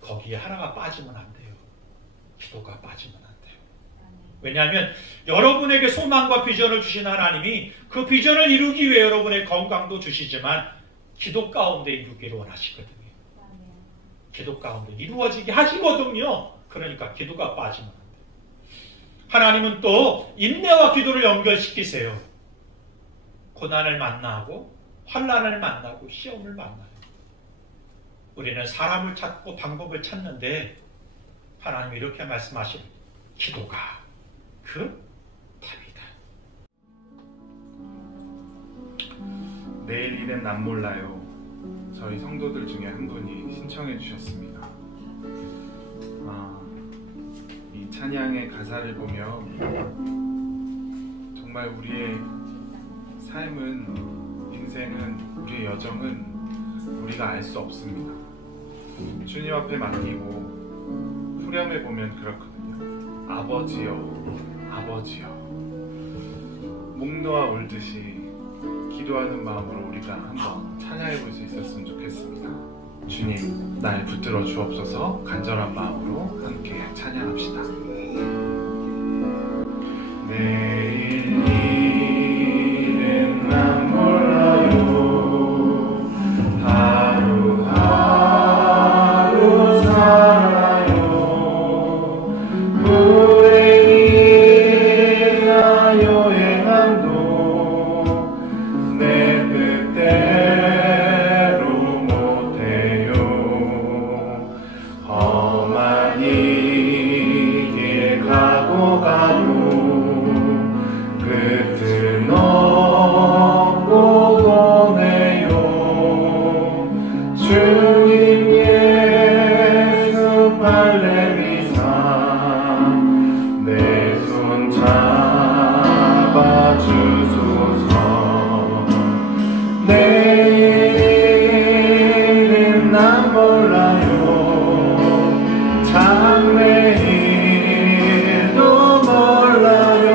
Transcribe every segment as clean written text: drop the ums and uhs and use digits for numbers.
거기에 하나가 빠지면 안 돼요. 기도가 빠지면 안 돼요. 왜냐하면 여러분에게 소망과 비전을 주신 하나님이 그 비전을 이루기 위해 여러분의 건강도 주시지만 기도 가운데 이루기를 원하시거든요. 기도 가운데 이루어지게 하시거든요. 그러니까 기도가 빠지면 안 돼요. 하나님은 또 인내와 기도를 연결시키세요. 고난을 만나고 환난을 만나고 시험을 만나요. 우리는 사람을 찾고 방법을 찾는데 하나님이 이렇게 말씀하시는 기도가 그 답이다. 내일 일은 난 몰라요. 저희 성도들 중에 한 분이 신청해 주셨습니다. 이 찬양의 가사를 보면 정말 우리의 삶은, 인생은, 우리의 여정은 우리가 알 수 없습니다. 주님 앞에 맡기고 후렴에 보면 그렇거든요. 아버지여, 아버지여. 목 놓아 울듯이 기도하는 마음으로 우리가 한번 찬양해 볼 수 있었으면 좋겠습니다. 주님, 날 붙들어 주옵소서. 간절한 마음으로 함께 찬양합시다. 내일 일은 난 몰라요. 하루하루 살아요. 불행이나 여행함도 내 뜻대로 못해요. 험한 이 길 가고 끝은 없고 보네요. 주님 예수 발레리사 내 손 잡아주소서. 내일은 난 몰라요. 장래일도 몰라요.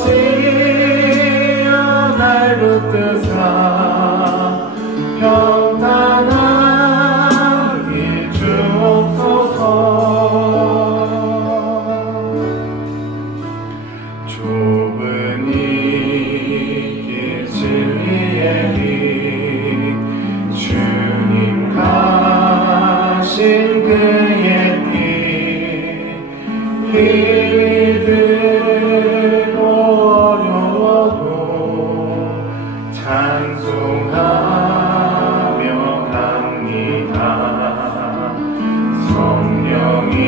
아버지여 날 붙드사 평안한 길 주옵소서. 좁은 이 길 진리의 길 주님 가신 그의 길 힘들고 어려워도 찬송하며 갑니다.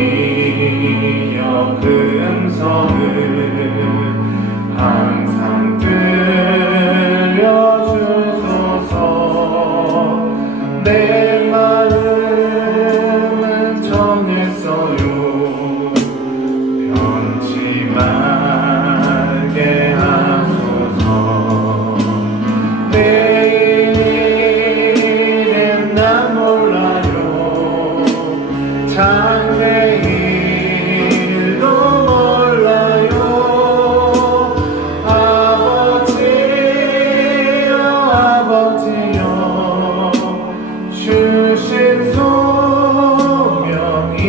성령이여 그 음성을 항상 들려주소서. 내 마음은 정했어요. 변치 말게 하소서. 내일은 난 몰라요. 장래일도 몰라요. 아버지여, 아버지여 주신 소명이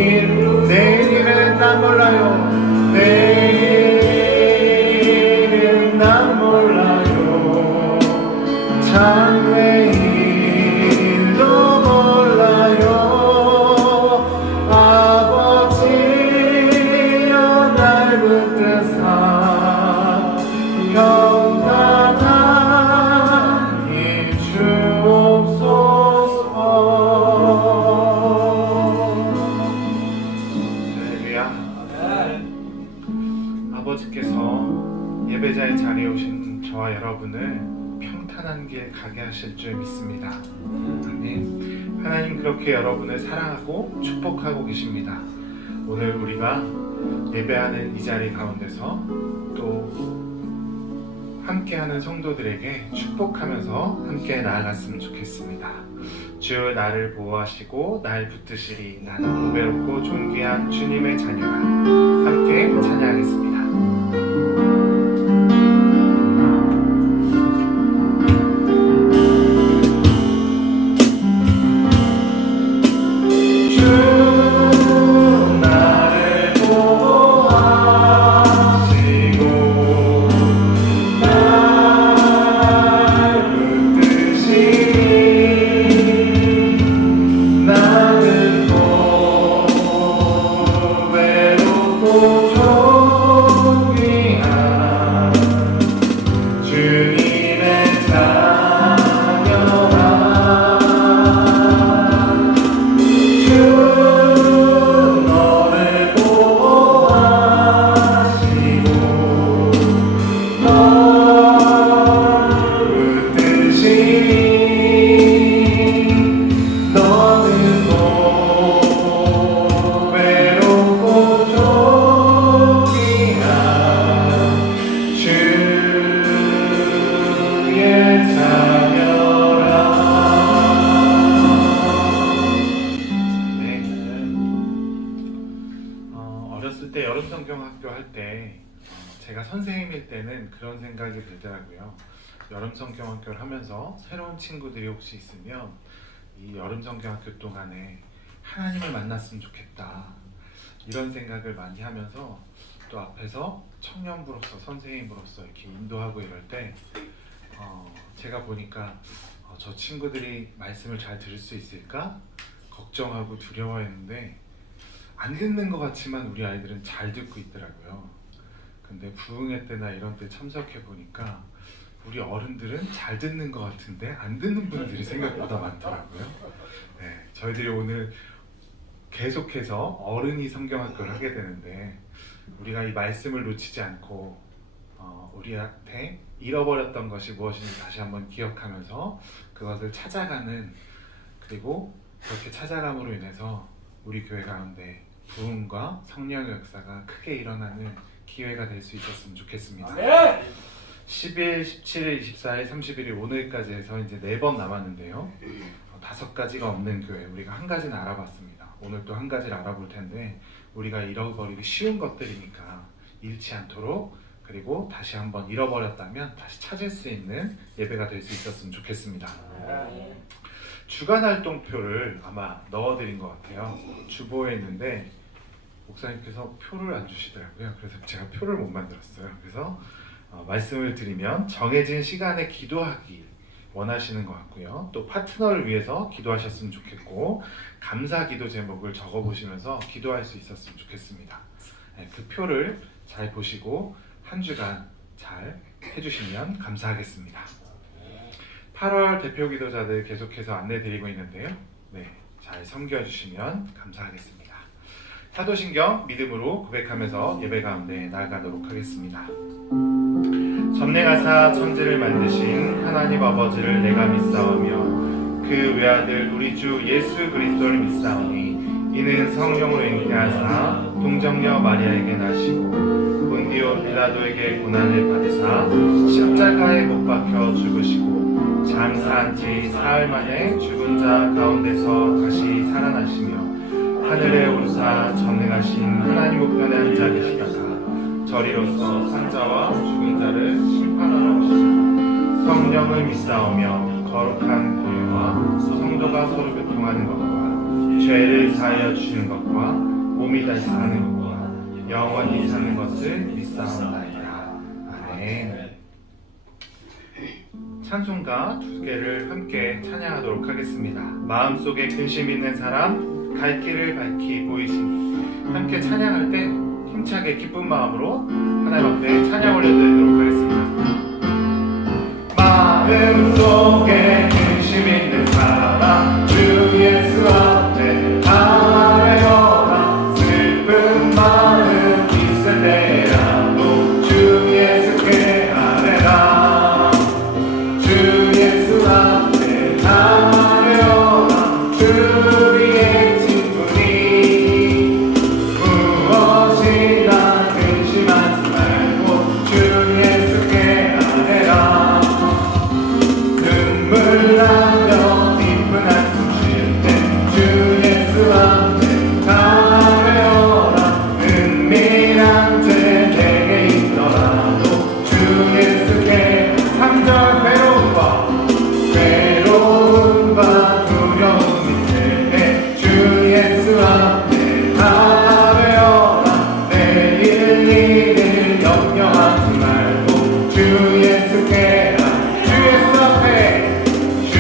내일은 난 몰라요. 내일은 난 몰라요. 장래일도 몰라요. 아버지여 날 붙드사 평안한 길 주옵소서. 할렐루야. 아버지께서 예배자의 자리에 오신 저와 여러분을 평탄한 길 가게 하실 줄 믿습니다. 아멘. 하나님 그렇게 여러분을 사랑하고 축복하고 계십니다. 오늘 우리가 예배하는 이 자리 가운데서 또 함께하는 성도들에게 축복하면서 함께 나아갔으면 좋겠습니다. 주 나를 보호하시고 날 붙드시리. 나는 보배롭고 존귀한 주님의 자녀라. 함께 찬양하겠습니다. 제가 선생님일 때는 그런 생각이 들더라고요. 여름 성경학교를 하면서 새로운 친구들이 혹시 있으면 이 여름 성경학교 동안에 하나님을 만났으면 좋겠다, 이런 생각을 많이 하면서 또 앞에서 청년부로서 선생님으로서 이렇게 인도하고 이럴 때 제가 보니까 저 친구들이 말씀을 잘 들을 수 있을까 걱정하고 두려워했는데, 안 듣는 것 같지만 우리 아이들은 잘 듣고 있더라고요. 근데 부흥회 때나 이런 때 참석해 보니까 우리 어른들은 잘 듣는 것 같은데 안 듣는 분들이 생각보다 많더라고요. 네, 저희들이 오늘 계속해서 어른이 성경학교를 하게 되는데, 우리가 이 말씀을 놓치지 않고 우리한테 잃어버렸던 것이 무엇인지 다시 한번 기억하면서 그것을 찾아가는, 그리고 그렇게 찾아감으로 인해서 우리 교회 가운데 부흥과 성령의 역사가 크게 일어나는 기회가 될 수 있었으면 좋겠습니다. 10일, 17일, 24일, 31일 오늘까지 해서 이제 4번 남았는데요. 5가지가 없는 교회, 우리가 한 가지는 알아봤습니다. 오늘 또 한 가지를 알아볼 텐데, 우리가 잃어버리기 쉬운 것들이니까 잃지 않도록, 그리고 다시 한번 잃어버렸다면 다시 찾을 수 있는 예배가 될 수 있었으면 좋겠습니다. 주간 활동표를 아마 넣어드린 것 같아요. 주보에 있는데 목사님께서 표를 안 주시더라고요. 그래서 제가 표를 못 만들었어요. 그래서 말씀을 드리면 정해진 시간에 기도하기 원하시는 것 같고요. 또 파트너를 위해서 기도하셨으면 좋겠고, 감사 기도 제목을 적어보시면서 기도할 수 있었으면 좋겠습니다. 그 표를 잘 보시고 한 주간 잘 해주시면 감사하겠습니다. 8월 대표 기도자들 계속해서 안내드리고 있는데요. 네, 잘 섬겨주시면 감사하겠습니다. 사도신경 믿음으로 고백하면서 예배 가운데 나아가도록 하겠습니다. 전능하사 천지를 만드신 하나님 아버지를 내가 믿사오며 그 외아들 우리 주 예수 그리스도를 믿사오니, 이는 성령으로 잉태하사 동정녀 마리아에게 나시고 본디오 빌라도에게 고난을 받으사 십자가에 못 박혀 죽으시고 장사한 지 사흘 만에 죽은 자 가운데서 다시 살아나시며 하늘에 오르사 전능하신 하나님 우편에 앉아 계시다가 저리로서 산자와 죽은 자를 심판하러 오시며 성령을 믿사오며 거룩한 교회와 성도가 서로 교통하는 것과 죄를 사하여 주시는 것과 몸이 다시 사는 것과 영원히 사는 것을 믿사옵나이다. 아멘. 찬송가 2개를 함께 찬양하도록 하겠습니다. 마음속에 근심 있는 사람 갈 길을 밝히 보이시니, 함께 찬양할 때 힘차게 기쁜 마음으로 하나님 앞에 찬양 올려드리도록 하겠습니다. 마음속에 근심 있는 사람 주 예수 앞에 아뢰어라. 슬픈 마음 있을 때라도 주 예수께 아뢰라. 주 예수 앞에 아뢰어라. 우리의 친구니 무엇이나 근심하지 말고 주 예수께 아뢰라. 눈물 나며 깊은 한숨 쉴 때 주 예수 앞에 아뢰어라. 은밀한 죄 내게 있더라도 주 예수께 3절 괴로움과 두려움이 있을 때 주 예수 앞에 아뢰어라. 내일 일을 염려하지 말고 주 예수께 주 예수 앞에 주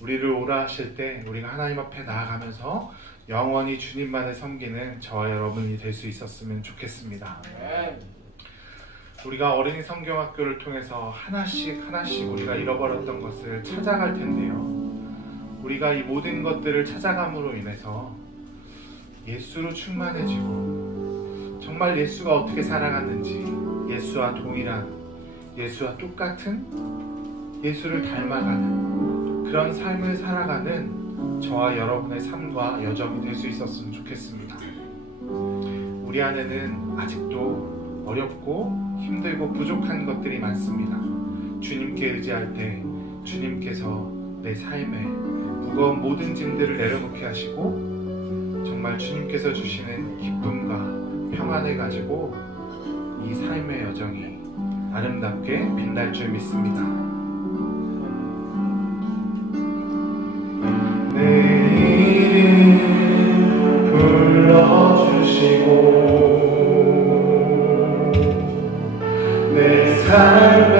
우리를 오라 하실 때 우리가 하나님 앞에 나아가면서 영원히 주님만을 섬기는 저와 여러분이 될 수 있었으면 좋겠습니다. 우리가 어린이 성경학교를 통해서 하나씩 우리가 잃어버렸던 것을 찾아갈 텐데요. 우리가 이 모든 것들을 찾아감으로 인해서 예수로 충만해지고 정말 예수가 어떻게 살아갔는지 예수와 동일한, 예수와 똑같은, 예수를 닮아가는 그런 삶을 살아가는 저와 여러분의 삶과 여정이 될 수 있었으면 좋겠습니다. 우리 안에는 아직도 어렵고 힘들고 부족한 것들이 많습니다. 주님께 의지할 때 주님께서 내 삶에 무거운 모든 짐들을 내려놓게 하시고 정말 주님께서 주시는 기쁨과 평안을 가지고 이 삶의 여정이 아름답게 빛날 줄 믿습니다. 내 이름 불러주시고 내 삶의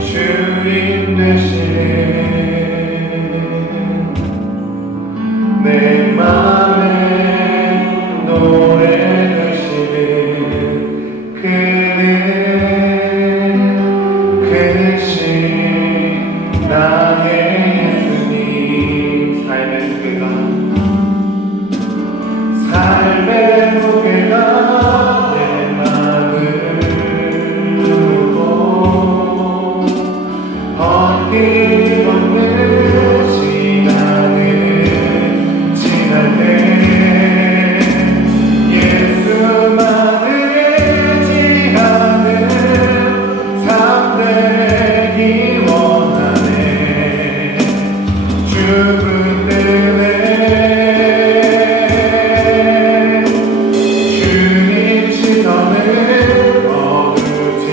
주인 되시는 내 맘에 노래 되시는 그는 나의 예수님. 삶의 무게가 내 맘을 누르고 어김없는 시간을 지날 때 예수만을 의지하는 삶 되기 원하네. 죽을 때에 주님 시선을 거두지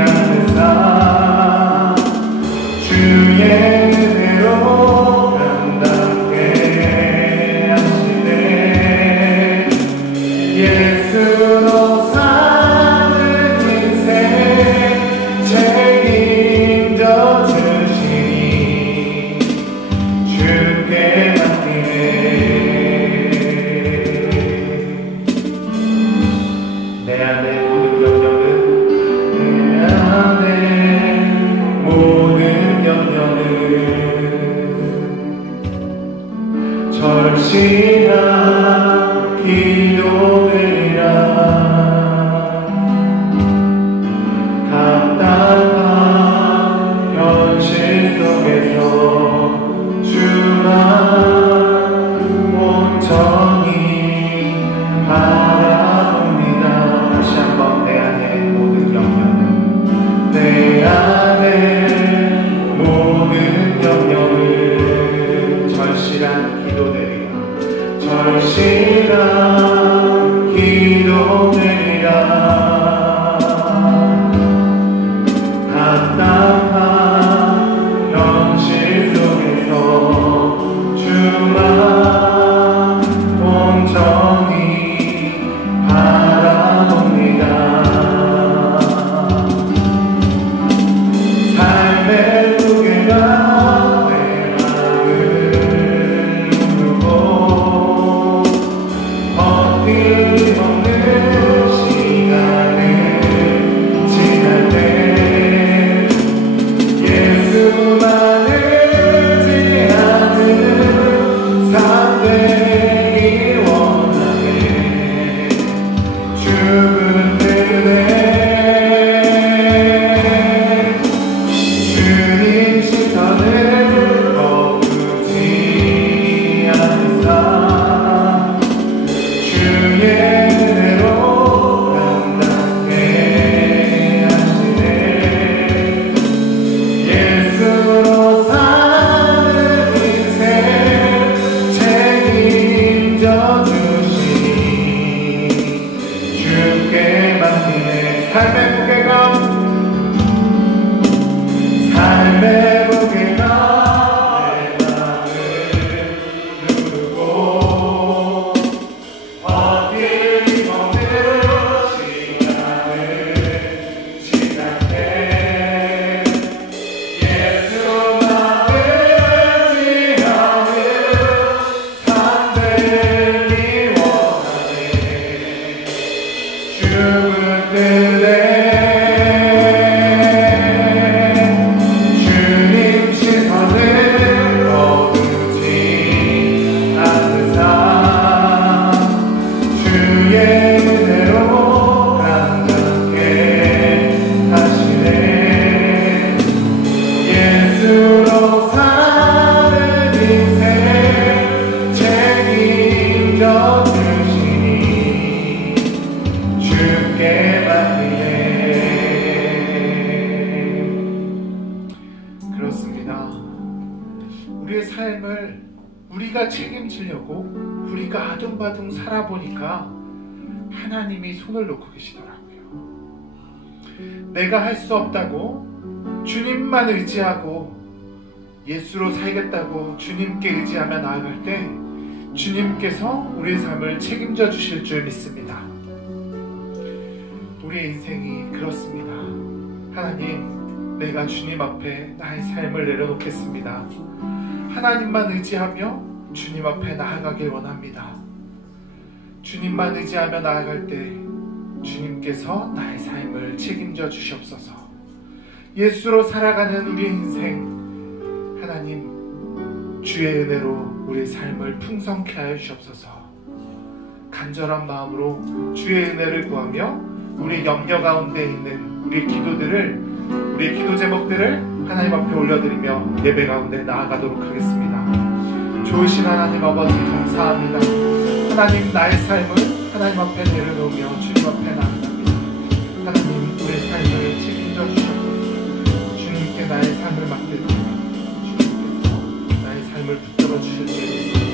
않는 삶, 주의 은혜로 감당케 하시네. 예수로 사는 인생 책임져 주시니 주께 맡기네. 내 안에 모든 염려는 절실한 기도되리라. 답답한 현실 속에서 주만 온전히 바라봅니다. 다시 한번 내 안에 모든 염려는, 내 안에 모든 염려는 절실한 기도되리라. 절실한 기도되리라. 답답한 현실 속에서 주만 온전히 바라봅니다. 삶의 무게가 내 맘을 누르고 책임지려고 우리가 아둥바둥 살아보니까 하나님이 손을 놓고 계시더라고요. 내가 할 수 없다고 주님만 의지하고 예수로 살겠다고 주님께 의지하며 나아갈 때 주님께서 우리의 삶을 책임져 주실 줄 믿습니다. 우리의 인생이 그렇습니다. 하나님, 내가 주님 앞에 나의 삶을 내려놓겠습니다. 하나님만 의지하며 주님 앞에 나아가길 원합니다. 주님만 의지하며 나아갈 때 주님께서 나의 삶을 책임져 주시옵소서. 예수로 살아가는 우리의 인생, 하나님 주의 은혜로 우리의 삶을 풍성케 하여 주시옵소서. 간절한 마음으로 주의 은혜를 구하며 우리의 염려 가운데 있는 우리의 기도들을, 우리의 기도 제목들을 하나님 앞에 올려드리며 예배 가운데 나아가도록 하겠습니다. 좋으신 하나님 아버지 감사합니다. 하나님, 나의 삶을 하나님 앞에 내려놓으며 주님 앞에 나아갑니다. 하나님, 우리의 삶을 책임져 주시옵소서. 주님께 나의 삶을 맡깁니다. 주님께서 나의 삶을 붙들어 주실 줄 믿습니다.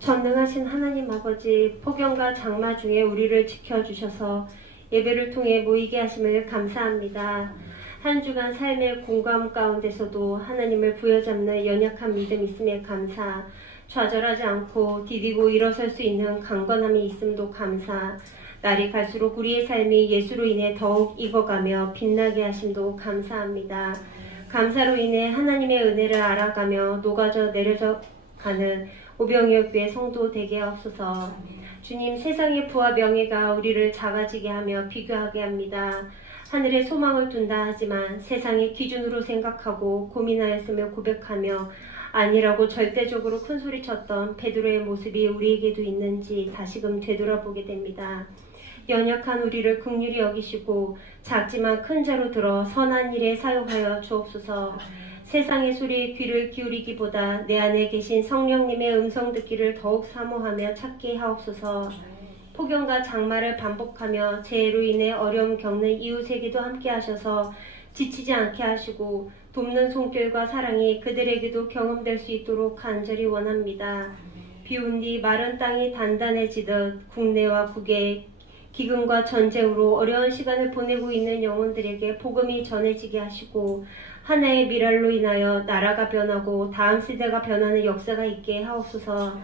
전능하신 하나님 아버지, 폭염과 장마 중에 우리를 지켜주셔서 예배를 통해 모이게 하심을 감사합니다. 한 주간 삶의 공감 가운데서도 하나님을 부여잡는 연약한 믿음 있음에 감사, 좌절하지 않고 디디고 일어설 수 있는 강건함이 있음도 감사, 날이 갈수록 우리의 삶이 예수로 인해 더욱 익어가며 빛나게 하심도 감사합니다. 감사로 인해 하나님의 은혜를 알아가며 녹아져 내려져 가는 오병이어 교회 성도 되게 하옵소서. 주님, 세상의 부와 명예가 우리를 작아지게 하며 비교하게 합니다. 하늘에 소망을 둔다 하지만 세상의 기준으로 생각하고 고민하였으며 고백하며 아니라고 절대적으로 큰소리쳤던 베드로의 모습이 우리에게도 있는지 다시금 되돌아보게 됩니다. 연약한 우리를 긍휼히 여기시고 작지만 큰 자로 들어 선한 일에 사용하여 주옵소서. 세상의 소리에 귀를 기울이기보다 내 안에 계신 성령님의 음성 듣기를 더욱 사모하며 찾게 하옵소서. 폭염과 장마를 반복하며 재해로 인해 어려움 겪는 이웃에게도 함께 하셔서 지치지 않게 하시고 돕는 손길과 사랑이 그들에게도 경험될 수 있도록 간절히 원합니다. 비온 뒤 마른 땅이 단단해지듯 국내와 국외 기근과 전쟁으로 어려운 시간을 보내고 있는 영혼들에게 복음이 전해지게 하시고 하나의 미랄로 인하여 나라가 변하고 다음 세대가 변하는 역사가 있게 하옵소서.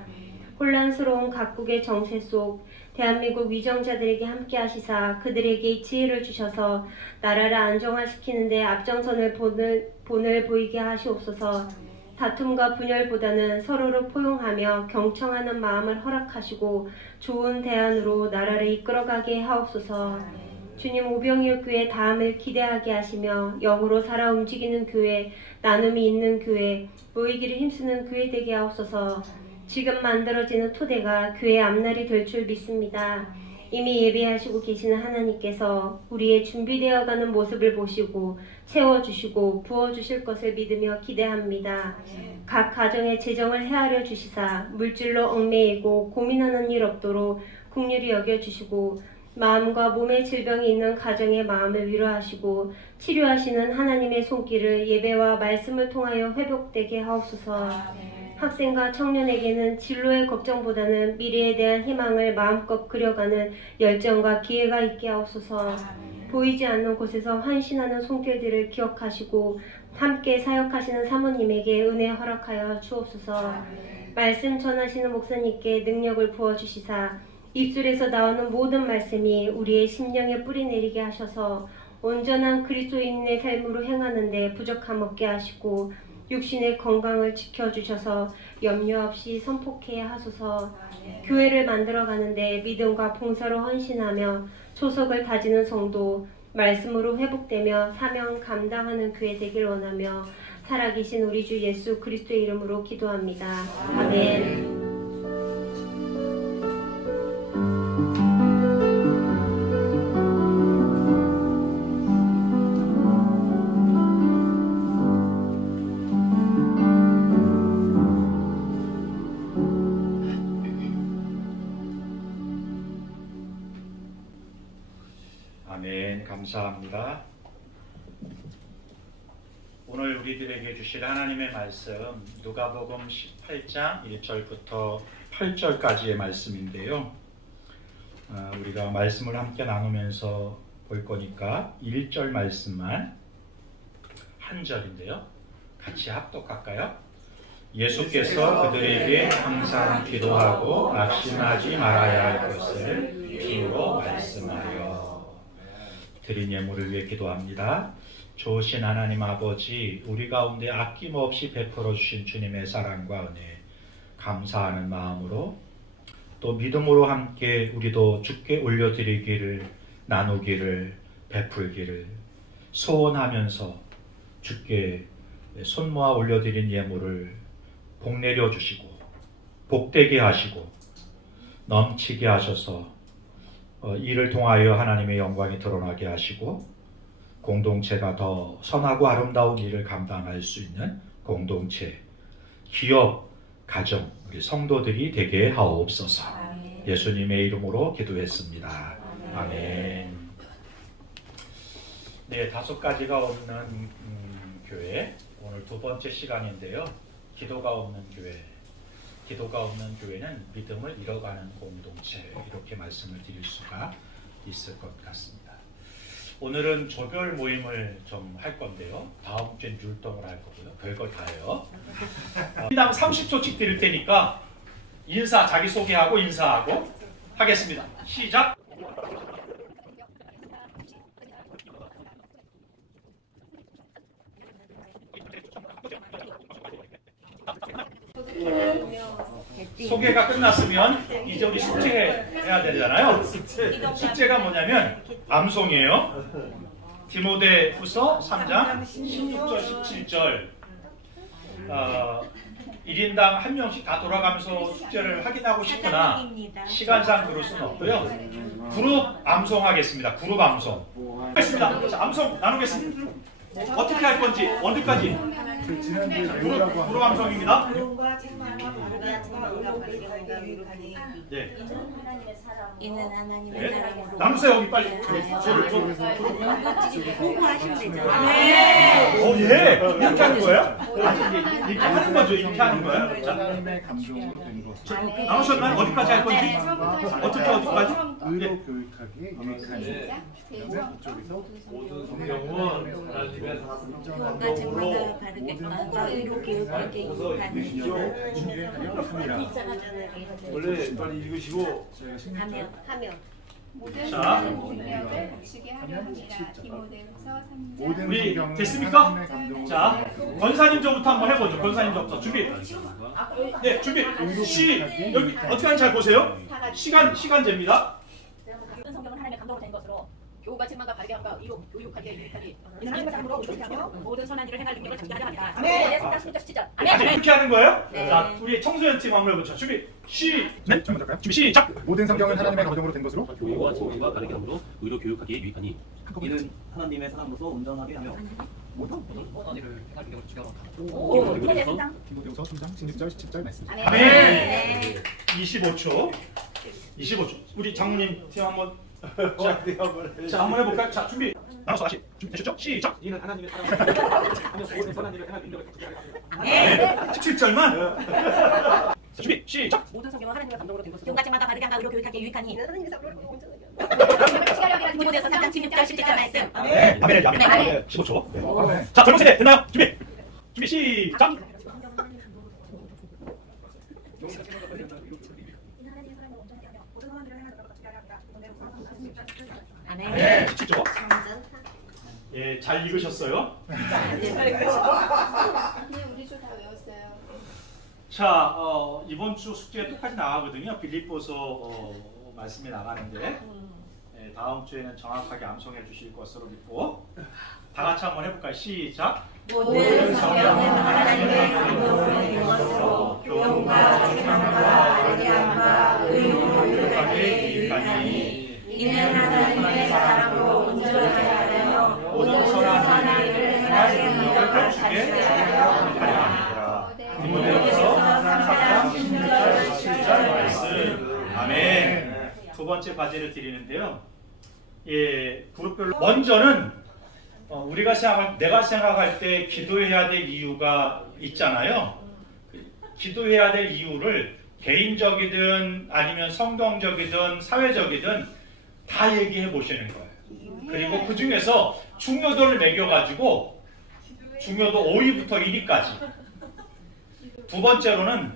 혼란스러운 각국의 정세 속 대한민국 위정자들에게 함께 하시사 그들에게 지혜를 주셔서 나라를 안정화시키는 데 앞장선을 본을 보이게 하시옵소서. 다툼과 분열보다는 서로를 포용하며 경청하는 마음을 허락하시고 좋은 대안으로 나라를 이끌어가게 하옵소서. 주님, 오병이어 교회 다음을 기대하게 하시며 영으로 살아 움직이는 교회, 나눔이 있는 교회, 모이기를 힘쓰는 교회 되게 하옵소서. 지금 만들어지는 토대가 교회의 앞날이 될 줄 믿습니다. 이미 예배하시고 계시는 하나님께서 우리의 준비되어가는 모습을 보시고 채워주시고 부어주실 것을 믿으며 기대합니다. 각 가정의 재정을 헤아려 주시사 물질로 얽매이고 고민하는 일 없도록 긍휼히 여겨주시고 마음과 몸의 질병이 있는 가정의 마음을 위로하시고 치료하시는 하나님의 손길을 예배와 말씀을 통하여 회복되게 하옵소서. 학생과 청년에게는 진로의 걱정보다는 미래에 대한 희망을 마음껏 그려가는 열정과 기회가 있게 하옵소서. 보이지 않는 곳에서 헌신하는 손길들을 기억하시고 함께 사역하시는 사모님에게 은혜 허락하여 주옵소서. 말씀 전하시는 목사님께 능력을 부어주시사 입술에서 나오는 모든 말씀이 우리의 심령에 뿌리 내리게 하셔서 온전한 그리스도인의 삶으로 행하는 데 부족함 없게 하시고 육신의 건강을 지켜주셔서 염려 없이 선포케 하소서. 교회를 만들어가는데 믿음과 봉사로 헌신하며 초석을 다지는 성도, 말씀으로 회복되며 사명 감당하는 교회 되길 원하며 살아계신 우리 주 예수 그리스도의 이름으로 기도합니다. 아멘. 감사합니다. 오늘 우리들에게 주실 하나님의 말씀 누가복음 18장 1절부터 8절까지의 말씀인데요. 우리가 말씀을 함께 나누면서 볼 거니까 1절 말씀만 한 절인데요. 같이 합독할까요? 예수께서 그들에게 항상 기도하고 낙심하지 말아야 할 것을 비유로 말씀하여 드린 예물을 위해 기도합니다. 좋으신 하나님 아버지, 우리 가운데 아낌없이 베풀어 주신 주님의 사랑과 은혜 감사하는 마음으로 또 믿음으로 함께 우리도 주께 올려드리기를, 나누기를, 베풀기를 소원하면서 주께 손 모아 올려드린 예물을 복내려 주시고 복되게 하시고 넘치게 하셔서 이를 통하여 하나님의 영광이 드러나게 하시고 공동체가 더 선하고 아름다운 일을 감당할 수 있는 공동체, 기업, 가정, 우리 성도들이 되게 하옵소서. 예수님의 이름으로 기도했습니다. 아멘. 네, 5가지가 없는 교회, 오늘 2번째 시간인데요. 기도가 없는 교회. 기도가 없는 교회는 믿음을 잃어가는 공동체, 이렇게 말씀을 드릴 수가 있을 것 같습니다. 오늘은 조별 모임을 좀 할 건데요. 다음 주엔 율동을 할 거고요. 별걸 다 해요. 인당 30초씩 드릴 테니까 자기소개하고 인사하고 하겠습니다. 시작! 소개가 끝났으면 이제 우리 숙제해야 되잖아요. 숙제가 뭐냐면 암송이에요. 디모데후서 3장 16절 17절 1인당 한 명씩 다 돌아가면서 숙제를 확인하고 싶으나 시간상 그럴 수는 없고요. 그룹 암송하겠습니다. 그룹 암송 하겠습니다. 자, 암송 나누겠습니다. 어떻게 할 건지 언제까지? 그룹 암송입니다. 네. 이는 하나님의 사랑으로 나누세요. 여기 빨리. 공부하시면 되잖아요. 네. 예. 이렇게 하는 거예요? 이렇게 하는 거죠. 이렇게 하는 거예요. 하나님의 감동으로 된 것. 나누셨나요? 어디까지 할 건지? 어디까지? 의로 교육하기에 유익한 이쪽에서 모든 성경은 하나님의 무언가 증거가 바르겠다. 의로 교육하기에 유익한 원래 빨리 읽으시고 하며 모든 자. 능력을 갖추게 하려 합니다. 디모데후서 3장. 모든 우리 성경은 됐습니까? 하나님의 감동으로 자, 권사님 저부터 한번 해보죠. 권사님 저부터 준비. 네, 준비. 여기 어떻게 하는지 잘 보세요. 시간제입니다. 모든 성경은 하나님의 감동으로 된 것으로 교우가 책망과 바르게 함과 의로 교육하기에 유익하니 이는 하나님의 사랑으로 교육하며 모든 선한 일을 행할 능력을 갖게 하려 합니다. 네, 3장 16절 17절. 아멘. 이렇게 하는 거예요? 네. 자, 우리 청소년 팀 한번 해보죠. 준비. 네, 준비 시작. 모든 성경은 하나님의 감동으로 된 것으로 교회와 친구가 바르게 함으로 의로 교육하기에 유익하니 이는 하나님의 사랑으로서 온전하게 하며 디모데후서 3장 16절 17절 말씀. 네. 25초. 우리 장모님 팀 한번 자, 한번 해볼까요? 자, 준비. 나눠서 다시 준비되셨죠? 시작. 이는 하나님의 사랑으로서 하며 모든 선한 일을 행할 능력을 갖게 하려 합니다. 네. 17절만. 자, 준비. 시작. 모든 성경은 하나님의 감동으로 된 것으로 교우가 책망과 바르게 함과 의로 교육하기에 유익하니 디모데후서 3장 16절 17절 말씀. 네. 아멘. 15초. 네. 자, 젊은 세대 됐나요? 준비 시작. 네, 17초. 예, 잘 읽으셨어요? 네, 우리 다 외웠어요. 자, 이번 주 숙제가 똑같이 나가거든요. 빌립보서 말씀이 나가는데 다음 주에는 정확하게 암송해 주실 것으로 믿고 다 같이 한번 해볼까요? 시작. 모든 성경은 하나님의 감동으로 된 것으로 교훈과 책망과 바르게 함과 의로 교육하기에 유익하니 이는 하나님의 사랑으로 온전하게 하며 모든 선한 일을 행하는 능력을 갖추게 하려 합니다. 디모데후서 3장 16절 17절 말씀. 아멘. 두 번째 과제를 드리는데요. 그룹별로 먼저는 내가 생각할 때 기도해야 될 이유가 있잖아요. 기도해야 될 이유를 개인적이든 아니면 성경적이든 사회적이든 다 얘기해 보시는 거예요. 그리고 그 중에서 중요도를 매겨가지고 중요도 5위부터 1위까지. 두 번째로는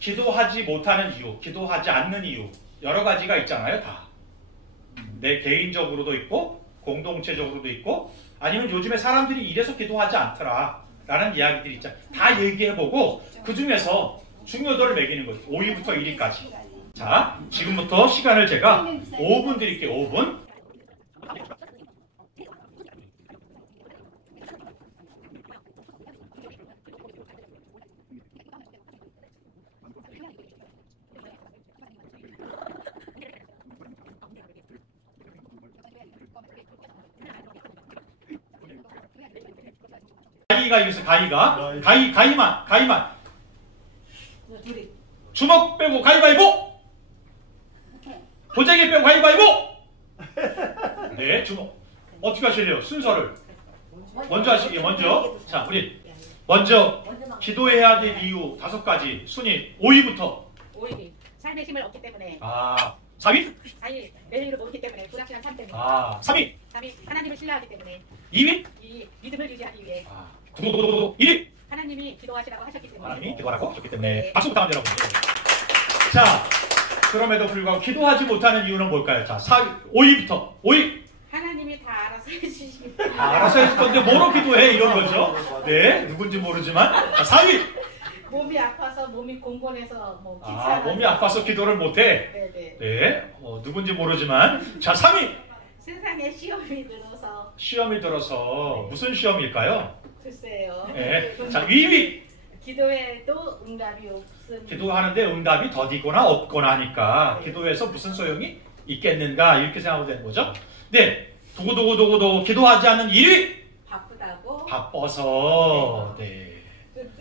기도하지 못하는 이유, 기도하지 않는 이유 여러 가지가 있잖아요. 다. 내 개인적으로도 있고 공동체적으로도 있고 아니면 요즘에 사람들이 이래서 기도하지 않더라 라는 이야기들이 있잖아요. 다 얘기해보고 그 중에서 중요도를 매기는 거죠. 5위부터 1위까지. 자, 지금부터 시간을 제가 5분 드릴게요. 5분. 가위가 있어. 가위만. 주먹 빼고 가위바위보. 보자기 빼고 가위바위보. 네, 주먹. 어떻게 하실래요? 순서를 먼저 하시게요. 먼저. 자, 우리 먼저 기도해야 될 이유 5가지 순위. 5위부터. 5위. 삶의 힘을 얻기 때문에. 4위? 4위. 매일을 모르기 때문에. 불확실한 삶 때문에. 3위? 3위. 하나님을 신뢰하기 때문에. 2위? 2위. 믿음을 유지하기 위해. 1위? 하나님이 기도하시라고 하셨기 때문에. 하나님이 기도하라고 하셨기 때문에. 박수 부탁합니다, 여러분. 자, 그럼에도 불구하고 기도하지 못하는 이유는 뭘까요? 자, 5위부터. 5위. 하나님이 다 알아서 해주십니다. 알아서 해줄 건데 뭐로 기도해? 이런 거죠. 네, 누군지 모르지만. 자, 4위. 몸이 아파서 몸이 공곤해서 몸이 아파서 기도를 못해. 네네. 네, 누군지 모르지만. 자, 3위. 세상에 시험이 들어서. 무슨 시험일까요? 글쎄요. 네. 자, 2위. 기도에도 응답이 없음. 기도하는데 응답이 더디거나 없거나 하니까 기도해서 무슨 소용이 있겠는가 이렇게 생각하면 되는 거죠. 네, 두고두고 기도하지 않는 1위. 바쁘다고. 바빠서. 네.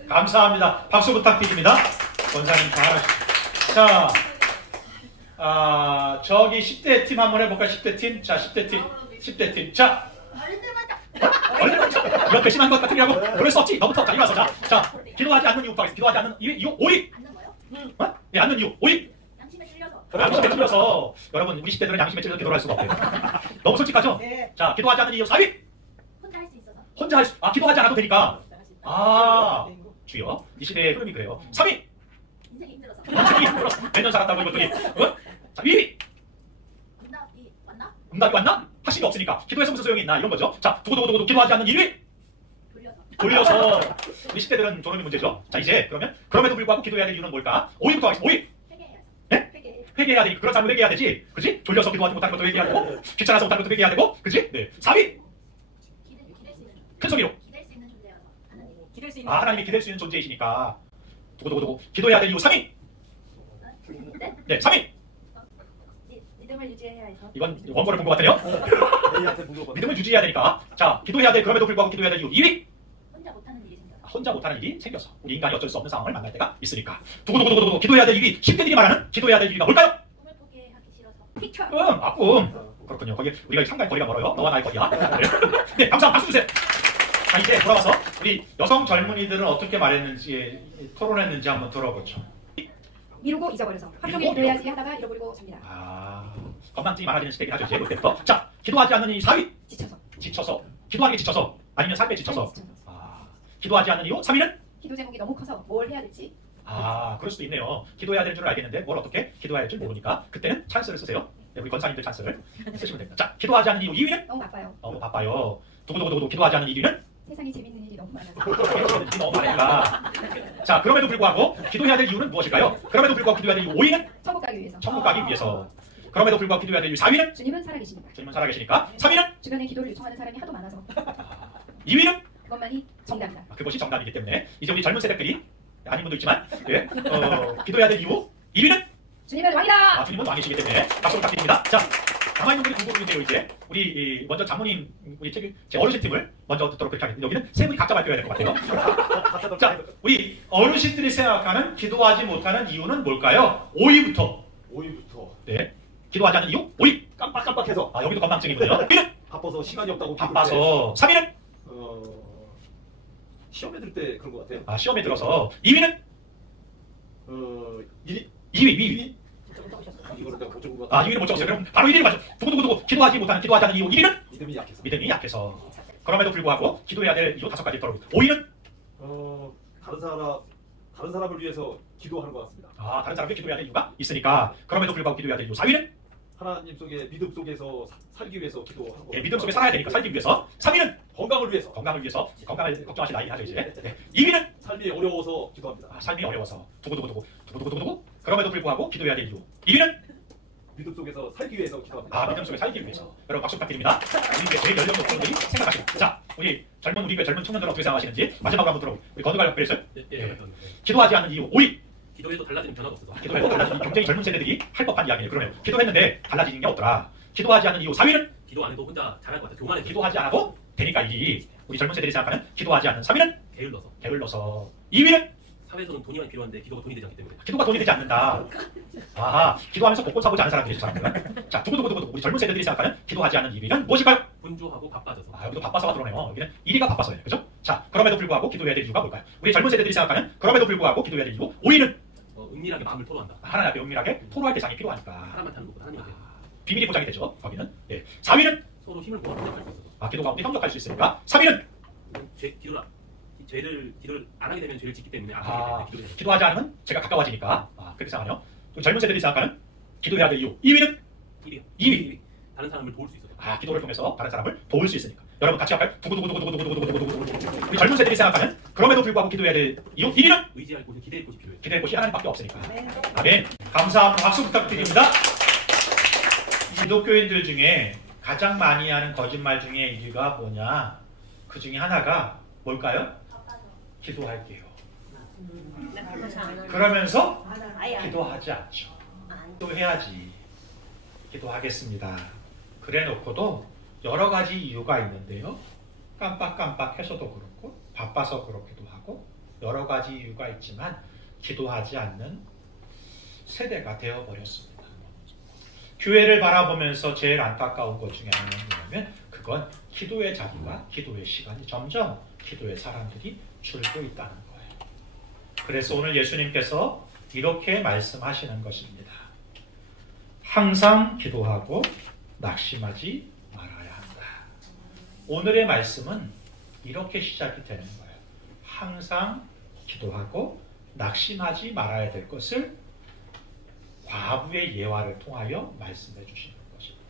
감사합니다. 박수 부탁드립니다. 권사님 잘하셨습니다. 자, 저기 10대 팀 한번 해볼까요? 10대 팀. 자, 10대 팀. 자. 이렇게 심한 것 같은 게라고 그럴 수 없지. 너부터. 자, 일어나서. 자, 기도하지 않는 이유부터 하겠습니다. 기도하지 않는 이유 5위. 않는 거요? 네, 않는 이유 5위. 양심에 찔려서. 양심에 찔려서. 여러분, 우리 10대들은 양심에 찔려서 기도를 할 수가 없대요. 너무 솔직하죠? 네. 자, 기도하지 않는 이유 4위. 혼자 할 수 있어서. 기도하지 않아도 되니까. 주여. 이 시대의 흐름이 그래요. 3위. 인생이 힘들어서. 몇 년 살았다고 이것들이. 자, 2위. 응답이 왔나? 확신이 없으니까. 기도해서 무슨 소용이 있나? 이런 거죠. 자, 두고두고 기도하지 않는 1위. 돌려서. 우리 10대들은 저놈이 문제죠. 자, 이제 그러면 그럼에도 불구하고 기도해야 될 이유는 뭘까? 5위부터 하겠습니다. 5위. 네? 회개해야 되니까. 그렇지 않으면 회개해야 되지. 그치? 졸려서 기도하지 못하는 것도 회개해야 되고, 귀찮아서 못하는 것도 회개해야 되고, 그치? 네. 4위. 큰 소리로. 하나님이 기댈 수 있는 존재이시니까. 두고두고 기도해야 될 이유 3위. 네, 3위. 믿음을 유지해야 해서. 이건 원고를 본 것 같아요. 믿음을 유지해야 되니까. 자, 기도해야 돼. 그럼에도 불구하고 기도해야 될 이유 2위. 혼자 못하는 일이 생겨서. 우리 인간이 어쩔 수 없는 상황을 만날 때가 있으니까. 두고두고 기도해야 될 2위. 10대들이 말하는 기도해야 될 이유가 뭘까요? 꿈을 포기하기 싫어서. 꿈. 그렇군요. 거기 우리가 상당히 거리가 멀어요. 너와 나의 거리야. 네, 감사합니다. 박수 주세요. 자, 이제 돌아와서 우리 여성 젊은이들은 어떻게 말했는지 토론했는지 한번 들어보죠. 미루고 잊어버려서 하루 종일 기도해야지 하다가 잃어버리고 잡니다. 건망증이 많아지는 시대긴 하죠. 이제 볼 때부터. 자, 기도하지 않는 이 4위. 지쳐서. 기도하는 게 지쳐서. 아니면 삶에 지쳐서. 기도하지 않는 이유 3위는? 기도 제목이 너무 커서 뭘 해야 될지. 그럴 수도 있네요. 기도해야 될 줄 알겠는데 뭘 어떻게 기도해야 할 줄 모르니까 그때는 찬스를 쓰세요. 네, 우리 권사님들 찬스를 쓰시면 됩니다. 자, 기도하지 않는 이유 2위는? 너무 바빠요. 두고두고 기도하지 않는 1위는? 세상에 재밌는 일이 너무 많아서. 너무 많으니까. 자, 그럼에도 불구하고 기도해야 될 이유는 무엇일까요? 그럼에도 불구하고 기도해야 될 이유 5위는? 천국 가기 위해서. 천국 가기 위해서. 그럼에도 불구하고 기도해야 될 이유 4위는? 주님은 살아계시니까. 주님은 살아계시니까. 3위는? 주변에 기도를 요청하는 사람이 하도 많아서. 2위는? 그것만이 정답이다. 그것이 정답이기 때문에 이제 우리 젊은 세대들이 아닌 분도 있지만 기도해야 될 이유 1위는? 주님은 왕이다. 주님은 왕이시기 때문에 박수 부탁드립니다. 자, 가만히 있는 분들이 궁금한데요. 이제 우리 먼저 장모님 우리 제 어르신 팀을 먼저 듣도록 그렇게 하겠습니다. 여기는 세 분이 각자 발표해야 될 것 같아요. 자, 우리 어르신들이 생각하는 기도하지 못하는 이유는 뭘까요? 5위부터. 오이부터. 네, 기도하지 않는 이유 5위. 깜빡깜빡해서 여기도 건망증이군요. 2위는 바빠서 시간이 없다고 바빠서. 3위는 시험에 들 때 그런 것 같아요. 시험에 들어서. 2위는 2위. 이거를 내가 못 적은 것 같아요. 2위는 못 적었어요. 그럼 바로 1위를 맞죠. 두고두고두고 기도하지 않는 이유. 1위는 믿음이 약해서. 그럼에도 불구하고 기도해야 될 이유 5가지 더럽니다. 5위는 다른 사람을 위해서 기도하는 것 같습니다. 다른 사람에게 기도해야 될 이유가 있으니까 그럼에도 불구하고 기도해야 될 이유. 4위는 하나님 속에 믿음 속에서 살기 위해서 기도하는 것. 믿음 속에 살아야 되니까 살기 위해서. 3위는 건강을 위해서. 건강을 걱정하실 나이 하죠 이제. 2위는 삶이 어려워서 기도합니다. 삶이 어려워서. 두고두고. 그럼에도 불구하고 기도해야 될 이유. 1위는 믿음 속에서 살기 위해서 기도합니다. 믿음 속에 살기 위해서. 여러분 박수 부탁드립니다. 우리 교회 제일 연령 높은 분들이 생각하시고. 자, 우리 교회 젊은 청년들은 어떻게 생각하시는지 마지막으로 한번 들어보고. 우리 건드갈 그랬어요? 기도하지 않는 이유. 5위. 기도해도 달라지는 변화가 없어서. 기도해도 달라지는 굉장히 젊은 세대들이 할 법한 이야기예요. 그러면 기도했는데 달라지는 게 없더라. 기도하지 않는 이유. 4위는 기도 안 해도 혼자 잘할 것 같아. 교만해. 기도하지 않아도 되니까 일이. 우리 젊은 세대들이 생각하는 기도하지 않는. 3위는 게을러서. 2위는 사회에서는 돈이 많이 필요한데 기도가 돈이 되지 않기 때문에. 기도가 돈이 되지 않는다. 기도하면서 복권 사고지 않은 사람들이 사람들은. 자, 두고두고 우리 젊은 세대들이 생각하는 기도하지 않는 2위는 무엇일까요? 분주하고 바빠져서. 여기도 바빠서가 들어오네요. 여기는 1위가 바빠서예요. 그죠? 자, 그럼에도 불구하고 기도해야 될 이유가 뭘까요? 우리 젊은 세대들이 생각하는 그럼에도 불구하고 기도해야 될 이유. 5위는 은밀하게 마음을 토로한다. 하나님 앞에 은밀하게 토로할 대상이 필요하니까. 사람한테 하는 것보다 하나님한테. 비밀이 보장이 되죠. 거기는. 네. 4위는 서로 힘을 모아 협력할 수 있어서. 기도 가운데 협력할 수 있으니까. 3위는 기도를 안 하게 되면 죄를 짓기 때문에 기도하지 않으면 제가 가까워지니까. 그렇게 생각하네요. 젊은 세대들이 생각하는 기도해야 될 이유. 2위는 2위. 다른 사람을 도울 수 있어서. 기도를 통해서 다른 사람을 도울 수 있으니까. 여러분 같이 할까요? 두구두구두구두구두구두구두구두구두구. 우리 젊은 세대들이 생각하는 그럼에도 불구하고 기도해야 될 이유. 1위는 의지할 곳에 기대할 곳이 필요해요. 기대할 곳이 하나님밖에 없으니까. 아멘. 감사합니다. 박수 부탁드립니다. 기독교인들 중에 가장 많이 하는 거짓말 중에 이유가 뭐냐? 그 중에 하나가 뭘까요? 기도할게요. 그러면서 기도하지 않죠. 기도해야지. 기도하겠습니다. 그래 놓고도 여러 가지 이유가 있는데요. 깜빡깜빡해서도 그렇고 바빠서 그렇기도 하고 여러 가지 이유가 있지만 기도하지 않는 세대가 되어버렸습니다. 교회를 바라보면서 제일 안타까운 것 중에 하나는 뭐냐면 그건 기도의 자리가 기도의 시간이 점점 기도의 사람들이 줄고 있다는 거예요. 그래서 오늘 예수님께서 이렇게 말씀하시는 것입니다. 항상 기도하고 낙심하지 말아야 한다. 오늘의 말씀은 이렇게 시작이 되는 거예요. 항상 기도하고 낙심하지 말아야 될 것을 과부의 예화를 통하여 말씀해 주시는 것입니다.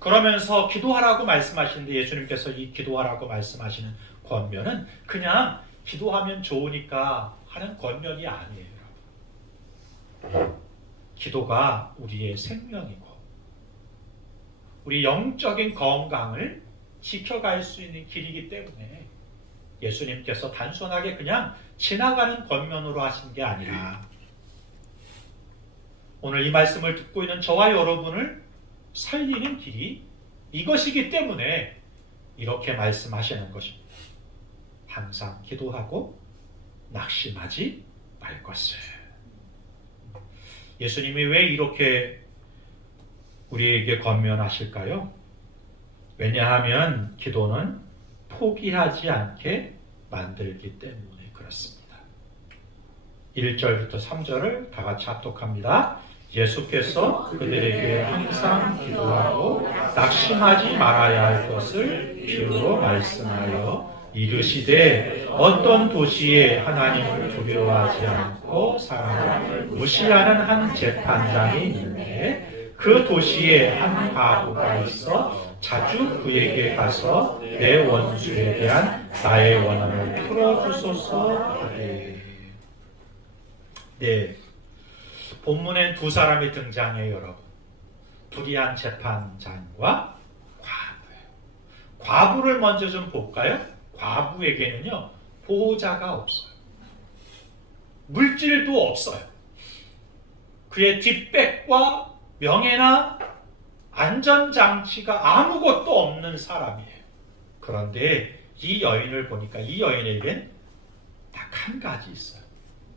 그러면서 기도하라고 말씀하시는데 예수님께서 이 기도하라고 말씀하시는 권면은 그냥 기도하면 좋으니까 하는 권면이 아니에요. 여러분. 기도가 우리의 생명이고 우리 영적인 건강을 지켜갈 수 있는 길이기 때문에 예수님께서 단순하게 그냥 지나가는 권면으로 하신 게 아니라 오늘 이 말씀을 듣고 있는 저와 여러분을 살리는 길이 이것이기 때문에 이렇게 말씀하시는 것입니다. 항상 기도하고 낙심하지 말 것을. 예수님이 왜 이렇게 우리에게 권면하실까요? 왜냐하면 기도는 포기하지 않게 만들기 때문에 그렇습니다. 1절부터 3절을 다 같이 합독합니다. 예수께서 그들에게 항상 기도하고 낙심하지 말아야 할 것을 비유로 말씀하여 이르시되 어떤 도시에 하나님을 두려워하지 않고 사람을 무시하는 한 재판장이 있는데 그 도시에 한 과부가 있어 자주 그에게 가서 내 원수에 대한 나의 원한을 풀어주소서 하되. 네, 본문엔 두 사람이 등장해요. 여러분. 불의한 재판장과 과부예요. 과부를 먼저 좀 볼까요? 과부에게는요 보호자가 없어요. 물질도 없어요. 그의 뒷백과 명예나 안전장치가 아무것도 없는 사람이에요. 그런데 이 여인을 보니까 이 여인에겐 딱 한 가지 있어요.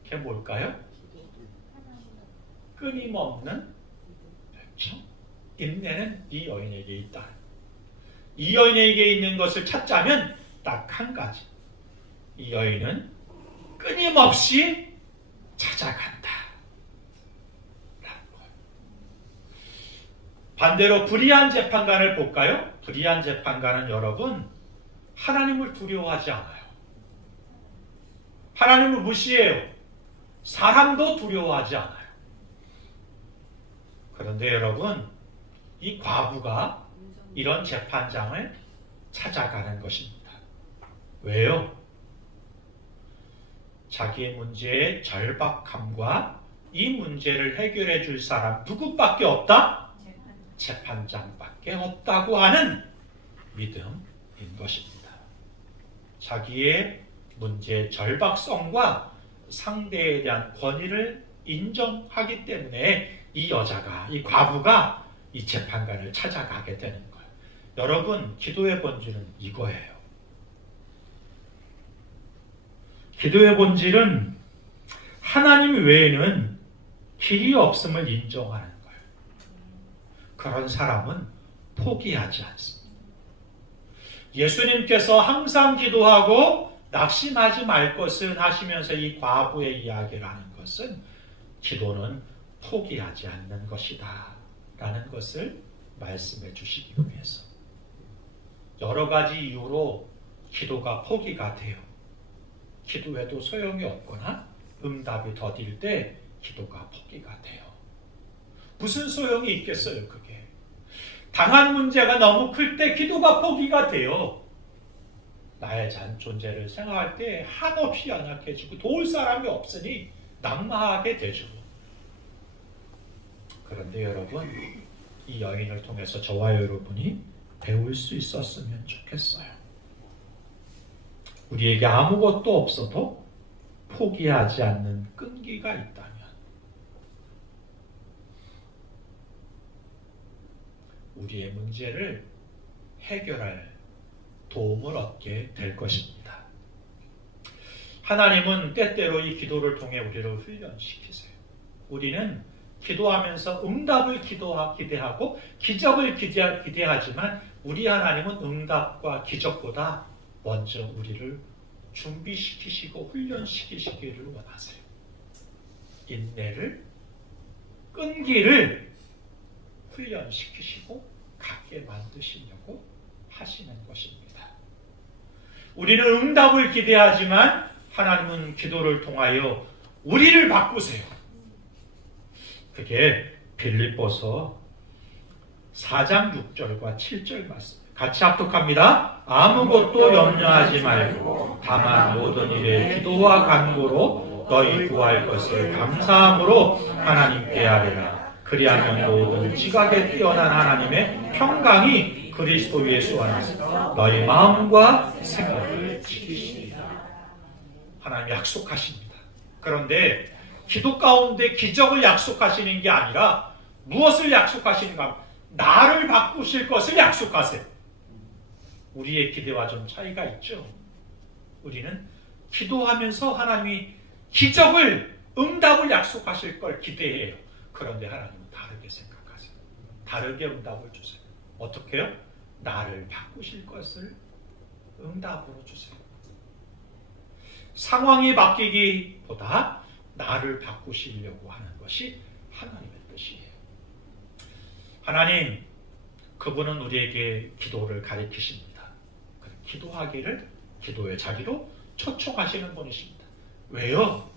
그게 뭘까요? 끊임없는 그렇죠? 인내는 이 여인에게 있다. 이 여인에게 있는 것을 찾자면 딱 한 가지. 이 여인은 끊임없이 찾아간다. 라는 거예요. 반대로 불의한 재판관을 볼까요? 불의한 재판관은 여러분 하나님을 두려워하지 않아요. 하나님을 무시해요. 사람도 두려워하지 않아요. 그런데 여러분, 이 과부가 이런 재판장을 찾아가는 것입니다. 왜요? 자기의 문제의 절박함과 이 문제를 해결해 줄 사람 누구밖에 없다? 재판장밖에 없다고 하는 믿음인 것입니다. 자기의 문제의 절박성과 상대에 대한 권위를 인정하기 때문에 이 여자가, 이 과부가 이 재판관을 찾아가게 되는 거예요. 여러분, 기도의 본질은 이거예요. 기도의 본질은 하나님 외에는 길이 없음을 인정하는 거예요. 그런 사람은 포기하지 않습니다. 예수님께서 항상 기도하고 낙심하지 말 것은 하시면서 이 과부의 이야기를 하는 것은 기도는 포기하지 않는 것이다 라는 것을 말씀해 주시기 위해서 여러 가지 이유로 기도가 포기가 돼요. 기도해도 소용이 없거나 응답이 더딜 때 기도가 포기가 돼요. 무슨 소용이 있겠어요, 그게. 당한 문제가 너무 클 때 기도가 포기가 돼요. 나의 존재를 생각할 때 한없이 연약해지고 도울 사람이 없으니 낙마하게 되죠. 그런데 여러분, 이 여인을 통해서 저와 여러분이 배울 수 있었으면 좋겠어요. 우리에게 아무것도 없어도 포기하지 않는 끈기가 있다면 우리의 문제를 해결할 도움을 얻게 될 것입니다. 하나님은 때때로 이 기도를 통해 우리를 훈련시키세요. 우리는 기도하면서 응답을 기대하고 기적을 기대하지만 우리 하나님은 응답과 기적보다 먼저 우리를 준비시키시고 훈련시키시기를 원하세요. 인내를, 끈기를 훈련시키시고 갖게 만드시려고 하시는 것입니다. 우리는 응답을 기대하지만 하나님은 기도를 통하여 우리를 바꾸세요. 그게 빌립보서 4장 6절과 7절 말씀. 같이 합독합니다. 아무것도 염려하지 말고 다만 모든 일에 기도와 간구로 너희 구할 것을 감사함으로 하나님께 아뢰라. 그리하면 모든 지각에 뛰어난 하나님의 평강이 그리스도 예수 안에서 너희 마음과 생각을 지키시리라. 하나님 약속하십니다. 그런데 기도 가운데 기적을 약속하시는 게 아니라 무엇을 약속하시는가? 나를 바꾸실 것을 약속하세요. 우리의 기대와 좀 차이가 있죠. 우리는 기도하면서 하나님이 기적을, 응답을 약속하실 걸 기대해요. 그런데 하나님은 다르게 생각하세요. 다르게 응답을 주세요. 어떻게 해요? 나를 바꾸실 것을 응답으로 주세요. 상황이 바뀌기보다 나를 바꾸시려고 하는 것이 하나님의 뜻이에요. 하나님, 그분은 우리에게 기도를 가르치십니다. 기도하기를 기도의 자리로 초청하시는 분이십니다. 왜요?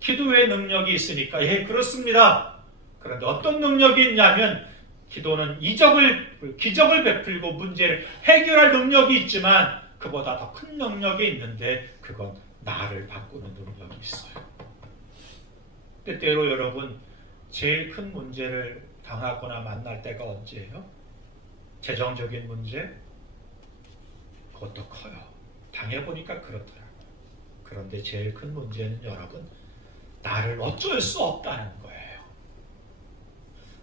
기도의 능력이 있으니까. 예, 그렇습니다. 그런데 어떤 능력이 있냐면 기도는 기적을 베풀고 문제를 해결할 능력이 있지만 그보다 더 큰 능력이 있는데 그건 나를 바꾸는 능력이 있어요. 때때로 여러분, 제일 큰 문제를 당하거나 만날 때가 언제예요? 재정적인 문제? 그것도 커요. 당해보니까 그렇더라고요. 그런데 제일 큰 문제는 여러분, 나를 어쩔 수 없다는 거예요.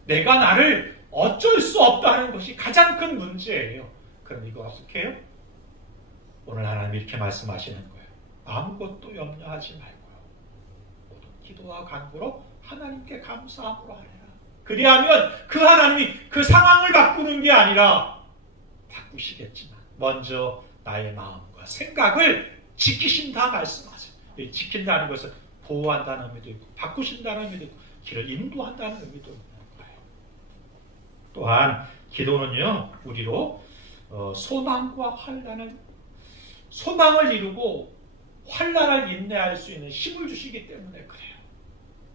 내가 나를 어쩔 수 없다는 것이 가장 큰 문제예요. 그럼 이거 어떻게 해요? 오늘 하나님 이렇게 말씀하시는 거예요. 아무것도 염려하지 말고요. 모든 기도와 간구로 하나님께 감사함으로 하라. 그리하면 그 하나님이 그 상황을 바꾸는 게 아니라 바꾸시겠지만 먼저 나의 마음과 생각을 지키신다 말씀하세요. 지킨다는 것은 보호한다는 의미도 있고 바꾸신다는 의미도 있고 길을 인도한다는 의미도 있는 거예요. 또한 기도는요, 우리로 소망과 환난을, 소망을 이루고 환난을 인내할 수 있는 힘을 주시기 때문에 그래요.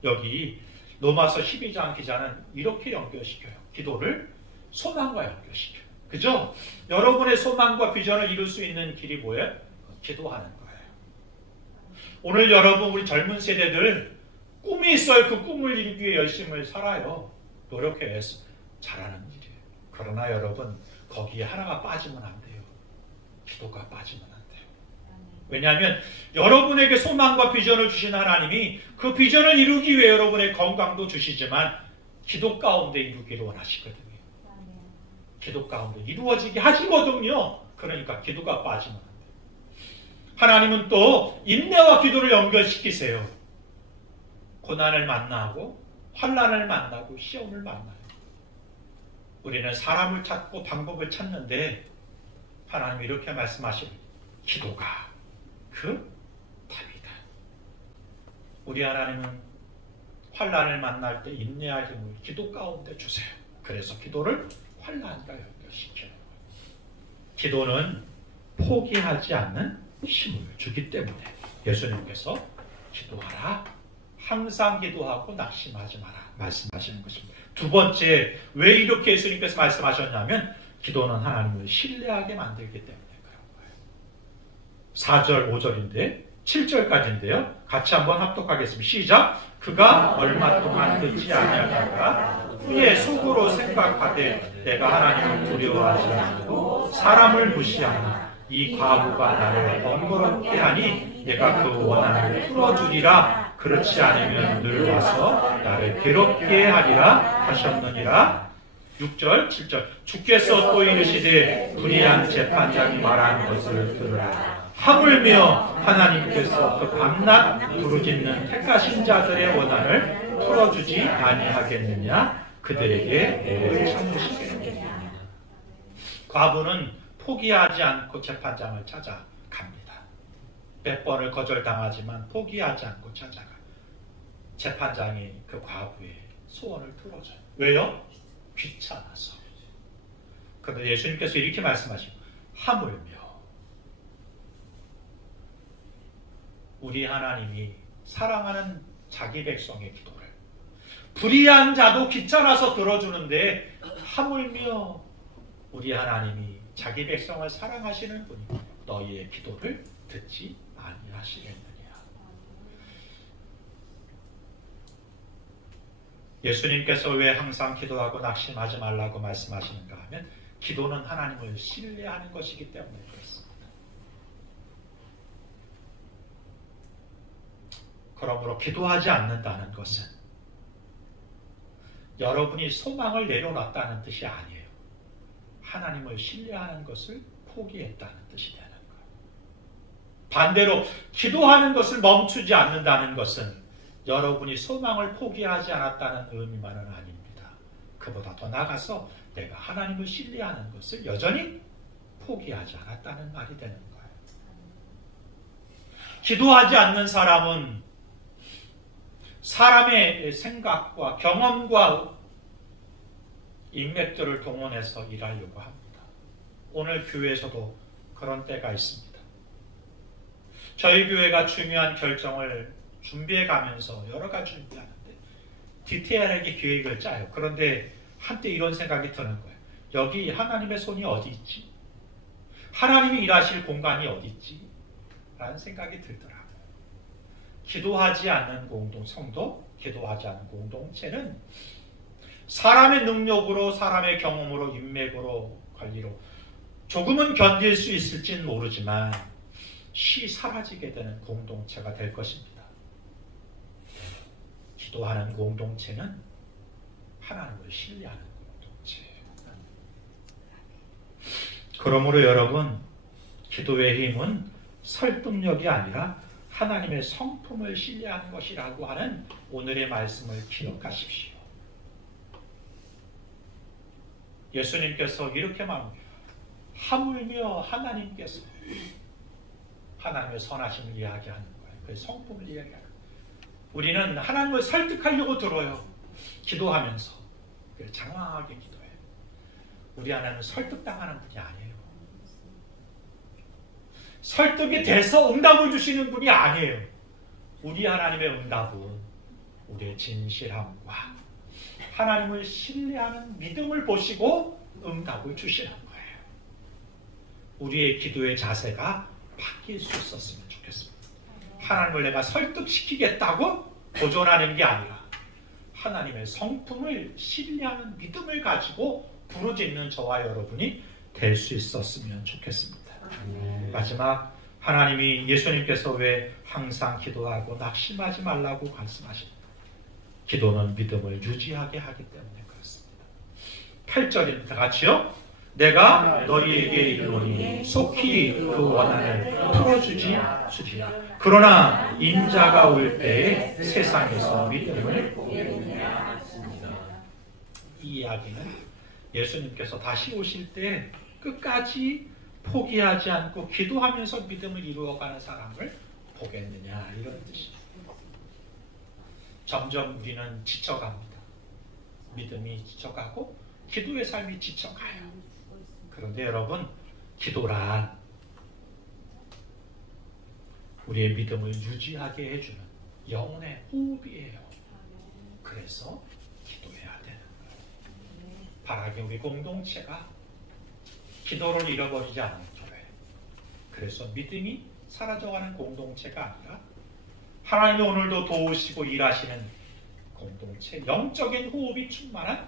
여기 로마서 12장 기자는 이렇게 연결시켜요. 기도를 소망과 연결시켜요. 그죠? 여러분의 소망과 비전을 이룰 수 있는 길이 뭐예요? 기도하는 거예요. 오늘 여러분, 우리 젊은 세대들 꿈이 있어요. 그 꿈을 이루기 위해 열심히 살아요. 노력해서 잘하는 일이에요. 그러나 여러분, 거기에 하나가 빠지면 안 돼요. 기도가 빠지면 안 돼요. 왜냐하면 여러분에게 소망과 비전을 주신 하나님이 그 비전을 이루기 위해 여러분의 건강도 주시지만 기도 가운데 이루기를 원하시거든요. 기도 가운데 이루어지게 하시거든요. 그러니까 기도가 빠지면 안 돼요. 하나님은 또 인내와 기도를 연결시키세요. 고난을 만나고 환난을 만나고 시험을 만나요. 우리는 사람을 찾고 방법을 찾는데 하나님이 이렇게 말씀하십니다. 기도가 그 답이다. 우리 하나님은 환난을 만날 때 인내할 힘을 기도 가운데 주세요. 그래서 기도를 환난과 연결시켜요. 기도는 포기하지 않는 힘을 주기 때문에 예수님께서 기도하라, 항상 기도하고 낙심하지 마라 말씀하시는 것입니다. 두 번째, 왜 이렇게 예수님께서 말씀하셨냐면 기도는 하나님을 신뢰하게 만들기 때문에 그런 거예요. 4절, 5절인데 7절까지인데요. 같이 한번 합독하겠습니다. 시작! 그가 얼마 동안 듣지 아니하다가 후에 속으로 생각하되 내가 하나님을 두려워하지 않고 사람을 무시하나 이 과부가 나를 번거롭게 하니 내가 그 원한을 풀어주리라. 그렇지 않으면 늘 와서 나를 괴롭게 하리라 하셨느니라. 6절, 7절. 주께서 또 이르시되 불의한 재판장이 말한 것을 들으라. 하물며 하나님께서 그 밤낮 부르짖는 택하신 자들의 원한을 풀어주지 아니하겠느냐. 그들에게 오래 참으시겠느냐. 과부는 포기하지 않고 재판장을 찾아갑니다. 몇 번을 거절당하지만 포기하지 않고 찾아가. 재판장이 그 과부의 소원을 들어줘요. 왜요? 귀찮아서. 그런데 예수님께서 이렇게 말씀하시고 하물며 우리 하나님이 사랑하는 자기 백성의 기도를 불의한 자도 귀찮아서 들어주는데 하물며 우리 하나님이 자기 백성을 사랑하시는 분이 너희의 기도를 듣지 아니하시겠느냐. 예수님께서 왜 항상 기도하고 낙심하지 말라고 말씀하시는가 하면 기도는 하나님을 신뢰하는 것이기 때문에 그렇습니다. 그러므로 기도하지 않는다는 것은 여러분이 소망을 내려놨다는 뜻이 아니에요. 하나님을 신뢰하는 것을 포기했다는 뜻이 되는 거예요. 반대로 기도하는 것을 멈추지 않는다는 것은 여러분이 소망을 포기하지 않았다는 의미만은 아닙니다. 그보다 더 나아가서 내가 하나님을 신뢰하는 것을 여전히 포기하지 않았다는 말이 되는 거예요. 기도하지 않는 사람은 사람의 생각과 경험과 인맥들을 동원해서 일하려고 합니다. 오늘 교회에서도 그런 때가 있습니다. 저희 교회가 중요한 결정을 준비해 가면서 여러 가지 준비하는데 디테일하게 계획을 짜요. 그런데 한때 이런 생각이 드는 거예요. 여기 하나님의 손이 어디 있지? 하나님이 일하실 공간이 어디 있지? 라는 생각이 들더라고요. 기도하지 않는 성도, 기도하지 않는 공동체는 사람의 능력으로, 사람의 경험으로, 인맥으로, 관리로 조금은 견딜 수 있을지는 모르지만 사라지게 되는 공동체가 될 것입니다. 기도하는 공동체는 하나님을 신뢰하는 공동체예요. 그러므로 여러분, 기도의 힘은 설득력이 아니라 하나님의 성품을 신뢰하는 것이라고 하는 오늘의 말씀을 기억하십시오. 예수님께서 이렇게 말합니다. 하물며 하나님께서 하나님의 선하심을 이야기하는 거예요. 그 성품을 이야기하는 거예요. 우리는 하나님을 설득하려고 들어요. 기도하면서 장황하게 기도해요. 우리 하나님은 설득당하는 분이 아니에요. 설득이 돼서 응답을 주시는 분이 아니에요. 우리 하나님의 응답은 우리의 진실함과 하나님을 신뢰하는 믿음을 보시고 응답을 주시는 거예요. 우리의 기도의 자세가 바뀔 수 있었으면 좋겠습니다. 하나님을 내가 설득시키겠다고 도전하는 게 아니라 하나님의 성품을 신뢰하는 믿음을 가지고 부르짖는 저와 여러분이 될 수 있었으면 좋겠습니다. 마지막, 하나님이 예수님께서 왜 항상 기도하고 낙심하지 말라고 말씀하십니다. 기도는 믿음을 유지하게 하기 때문에 그렇습니다. 8절입니다. 같이요. 내가 너희에게 이르노니 속히 그 원한을 풀어주리라. 그러나 인자가 올 때에 세상에서 믿음을 포기하느냐. 이 이야기는 예수님께서 다시 오실 때 끝까지 포기하지 않고 기도하면서 믿음을 이루어가는 사람을 보겠느냐, 이런 뜻이죠. 점점 우리는 지쳐갑니다. 믿음이 지쳐가고 기도의 삶이 지쳐가요. 그런데 여러분, 기도란 우리의 믿음을 유지하게 해주는 영혼의 호흡이에요. 그래서 기도해야 되는 거예요. 바라기 우리 공동체가 기도를 잃어버리지 않는 교회. 그래서 믿음이 사라져가는 공동체가 아니라 하나님이 오늘도 도우시고 일하시는 공동체, 영적인 호흡이 충만한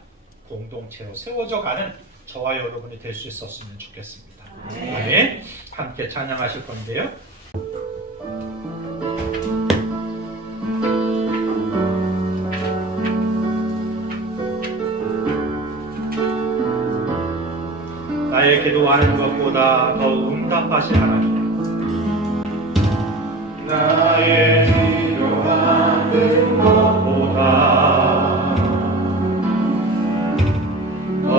공동체로 세워져가는 저와 여러분이 될 수 있었으면 좋겠습니다. 아멘. 함께 찬양하실 건데요. 나의 기도하는 것보다 더 응답하신 하나님, 나의 기도하는 것보다 더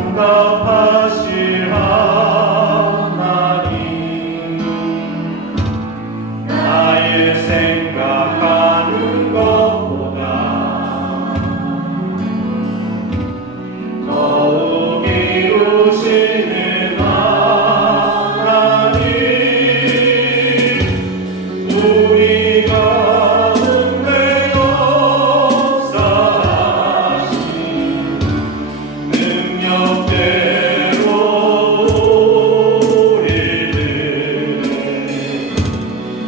응답하신 하나님, 나의 생각하는 것보다 더욱 이루시는 하나님, 우리 가운데 역사하신 능력대로 우리를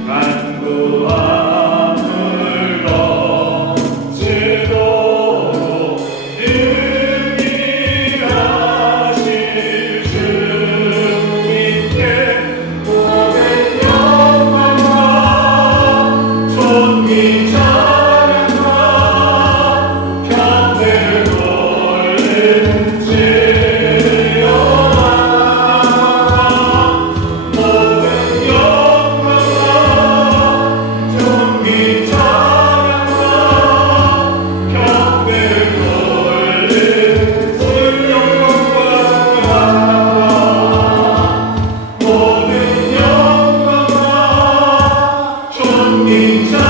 간구함을 넘치도록 능히하실 주님께 모든 영광과 존귀 찬양과 평생을 돌릴지어다. 모든 영광과 존귀 찬양과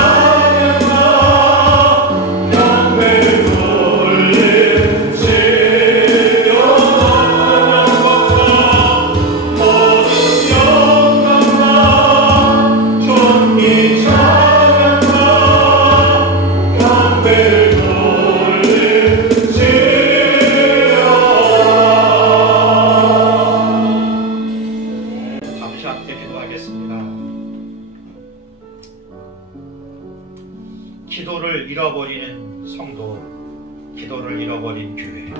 평생을 돌릴지어다. 모든 영광과 존귀 찬양과 평생을 잠시 함께 기도하겠습니다. 기도를 잃어버리는 성도, 기도를 잃어버린 교회,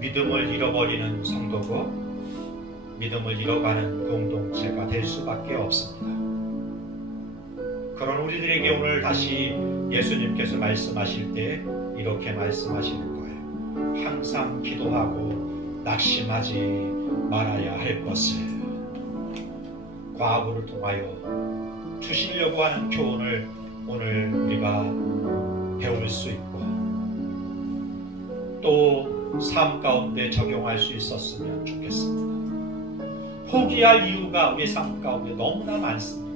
믿음을 잃어버리는 성도고 믿음을 잃어가는 공동체가 될 수밖에 없습니다. 그런 우리들에게 오늘 다시 예수님께서 말씀하실 때 이렇게 말씀하시는 거예요. 항상 기도하고 낙심하지 말아야 할 것을, 과부를 통하여 주시려고 하는 교훈을 오늘 우리가 배울 수 있고, 또 삶 가운데 적용할 수 있었으면 좋겠습니다. 포기할 이유가 우리 삶 가운데 너무나 많습니다.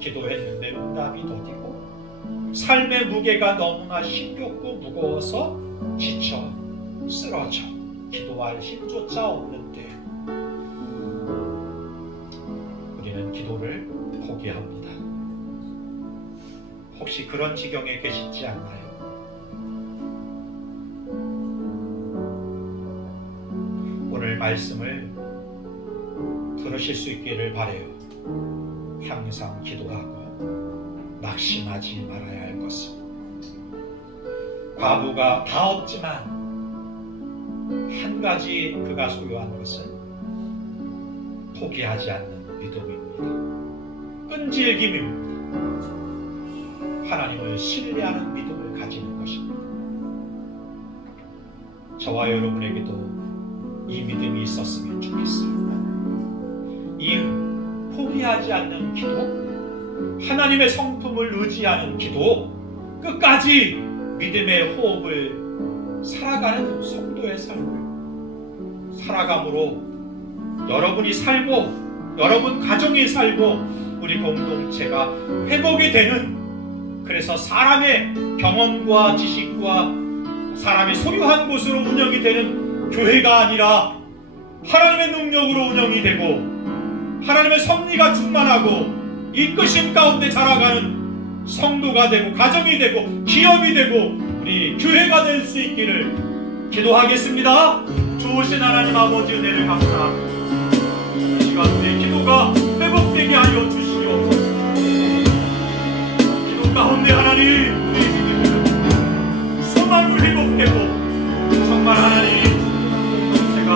기도했는데 응답이 더디고 삶의 무게가 너무나 힘겹고 무거워서 지쳐 쓰러져 기도할 힘조차 없는데 우리는 기도를 포기합니다. 혹시 그런 지경에 계시지 않나요? 오늘 말씀을 들으실 수 있기를 바라요. 항상 기도하고 낙심하지 말아야 할 것은 과부가 다 없지만 한 가지 그가 소유한 것은 포기하지 않는 믿음입니다. 끈질김입니다. 하나님을 신뢰하는 믿음을 가지는 것입니다. 저와 여러분에게도 이 믿음이 있었으면 좋겠어요. 이 포기하지 않는 기도, 하나님의 성품을 의지하는 기도, 끝까지 믿음의 호흡을 살아가는 성도의 삶을 살아감으로 여러분이 살고 여러분 가정이 살고 우리 공동체가 회복이 되는, 그래서 사람의 경험과 지식과 사람이 소유한 곳으로 운영이 되는 교회가 아니라 하나님의 능력으로 운영이 되고 하나님의 섭리가 충만하고 이끄심 가운데 자라가는 성도가 되고 가정이 되고 기업이 되고 우리 교회가 될 수 있기를 기도하겠습니다. 좋으신 하나님 아버지 은혜를 감사합니다. 이 시간 우리의 기도가 회복되게 하여 주시옵소서. 기도 가운데 하나님 우리의 믿음을 소망을 회복되고 정말 하나님 제가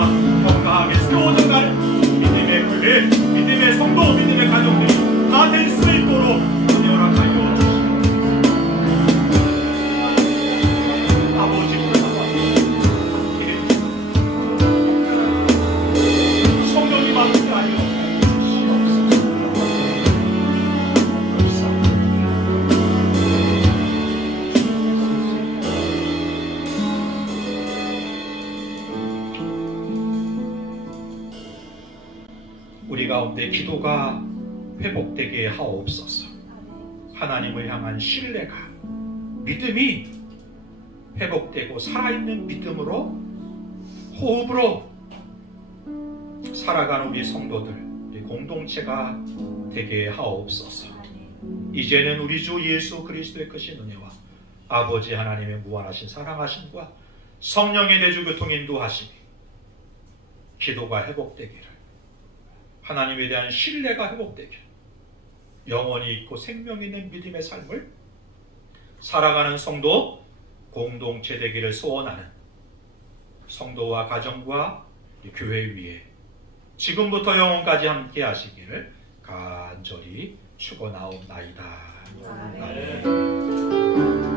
건강하게 세워져갈 믿음의 교회, 믿음의 성도, 믿음의 가족들이 다 될 수 있도록 은혜 허락하여 주시옵소서. 아버지 함께 성령님 함께하여 주시옵소서. 우리 가운데 기도가 회복되게 하옵소서. 하나님을 향한 신뢰가, 믿음이 회복되고 살아있는 믿음으로 호흡으로 살아가는 우리 성도들, 우리 공동체가 되게 하옵소서. 이제는 우리 주 예수 그리스도의 크신 은혜와 아버지 하나님의 무한하신 사랑하심과 성령의 내주 교통 인도하심이 기도가 회복되기를, 하나님에 대한 신뢰가 회복되기를, 영원히 있고 생명 있는 믿음의 삶을 살아가는 성도 공동체 되기를 소원하는 성도와 가정과 교회 위에 지금부터 영원까지 함께 하시기를 간절히 축원하옵나이다. 아멘.